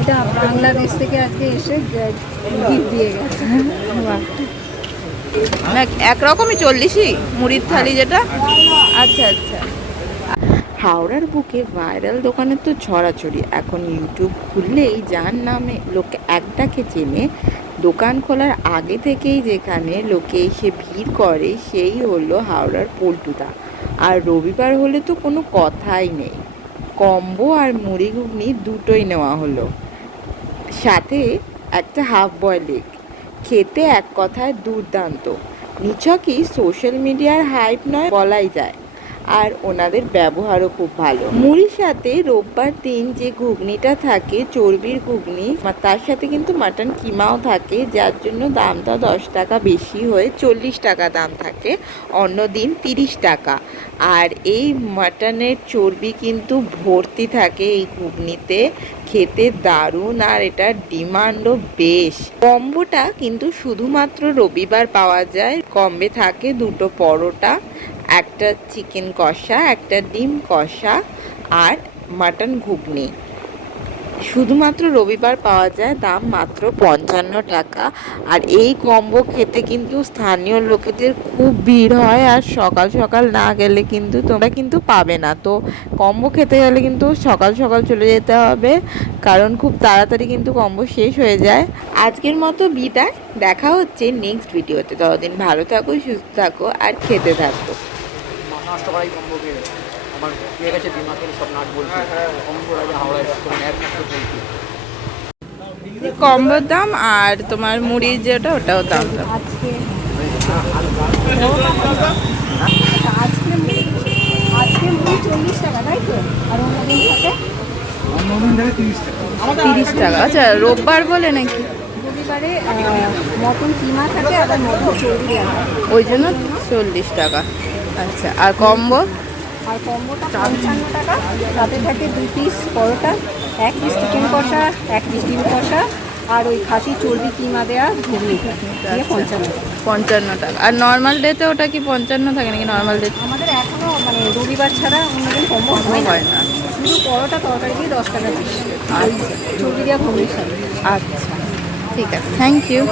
এটা বাংলাদেশ থেকে আজকে এসে গিফট দিয়ে গেছে। একরকমই 40ই মুড়ির থালি যেটা। আচ্ছা আচ্ছা। হাওড়ার বুকে ভাইরাল দোকানের তো ছড়াছড়ি। এখন ইউটিউব খুললেই যার নামে লোকে একটাকে চেনে, দোকান খোলার আগে থেকেই যেখানে লোকে এসে ভিড় করে সেই হলো হাওড়ার পল্টুদা। আর রবিবার হলে তো কোনো কথাই নেই, কম্বো আর মুড়ি ঘুগনি দুটোই নেওয়া হলো, সাথে একটা হাফ বয়েল এগ। খেতে এক কথায় দুর্দান্ত। নিছকই সোশ্যাল মিডিয়ার হাইপ নয় বলাই যায়। আর ওনাদের ব্যবহারও খুব ভালো। মুড়ির সাথে রোববার দিন যে ঘুগনিটা থাকে চর্বির ঘুগনি, তার সাথে কিন্তু মাটন কিমাও থাকে, যার জন্য দামটা 10 টাকা বেশি হয়ে 40 টাকা দাম থাকে, অন্য দিন 30 টাকা। আর এই মাটনের চর্বি কিন্তু ভর্তি থাকে এই ঘুগনিতে, খেতে দারুণ আর এটার ডিমান্ডও বেশ। কম্বোটা কিন্তু শুধুমাত্র রবিবার পাওয়া যায়। কম্বে থাকে দুটো পরোটা, একটা চিকেন কষা, একটা ডিম কষা আর মাটন ঘুগনি। শুধুমাত্র রবিবার পাওয়া যায়, দাম মাত্র 55 টাকা। আর এই কম্বো খেতে কিন্তু স্থানীয় লোকেদের খুব ভিড় হয়, আর সকাল সকাল না গেলে কিন্তু তোমরা কিন্তু পাবে না। তো কম্বো খেতে গেলে কিন্তু সকাল সকাল চলে যেতে হবে, কারণ খুব তাড়াতাড়ি কিন্তু কম্বো শেষ হয়ে যায়। আজকের মতো বিদায়, দেখা হচ্ছে নেক্সট ভিডিওতে। ততদিন ভালো থাকো, সুস্থ থাকো আর খেতে থাকো। নষ্ট করাই কম্বো খেয়ে আমার পেয়ে গেছে দিমাগের সব নাট বলছে কম্বো রাজা হাওড়ায় একমাত্র বলছি। কম্বোর দাম আর তোমার মুড়ির যেটা ওটাও দাম। আজকে আজকে মুড়ি 40 টাকা, তাই তো? আর অন্যদিন থাকে 30 টাকা। আচ্ছা, রোববার বলে নাকি? রবিবারে মটন কিমা থাকে, আবার মটন চর্বি দেওয়া হয়, ওই জন্য 40 টাকা। আচ্ছা, আর কম্বো? আর কম্বোটা 55 টাকা। তাতে থাকে 2 পিস পরোটা, 1 পিস চিকেন কষা, 1 পিস ডিম কষা, আর ওই খাসি চর্বি কিমা দেওয়া ঘুগনি দিয়ে 55 টাকা। 55 টাকা। আর নর্মাল ডেতে ওটা কি 55 থাকে নাকি? নর্মাল ডে আমাদের এখনও মানে রবিবার ছাড়া অন্যদিন কম্বো হয় না, শুধু পরোটা তরকারি দিয়ে 10 টাকা পিস, আর চর্বি দেওয়া ঘুগনির সাথে। আচ্ছা, ঠিক আছে, থ্যাংক ইউ।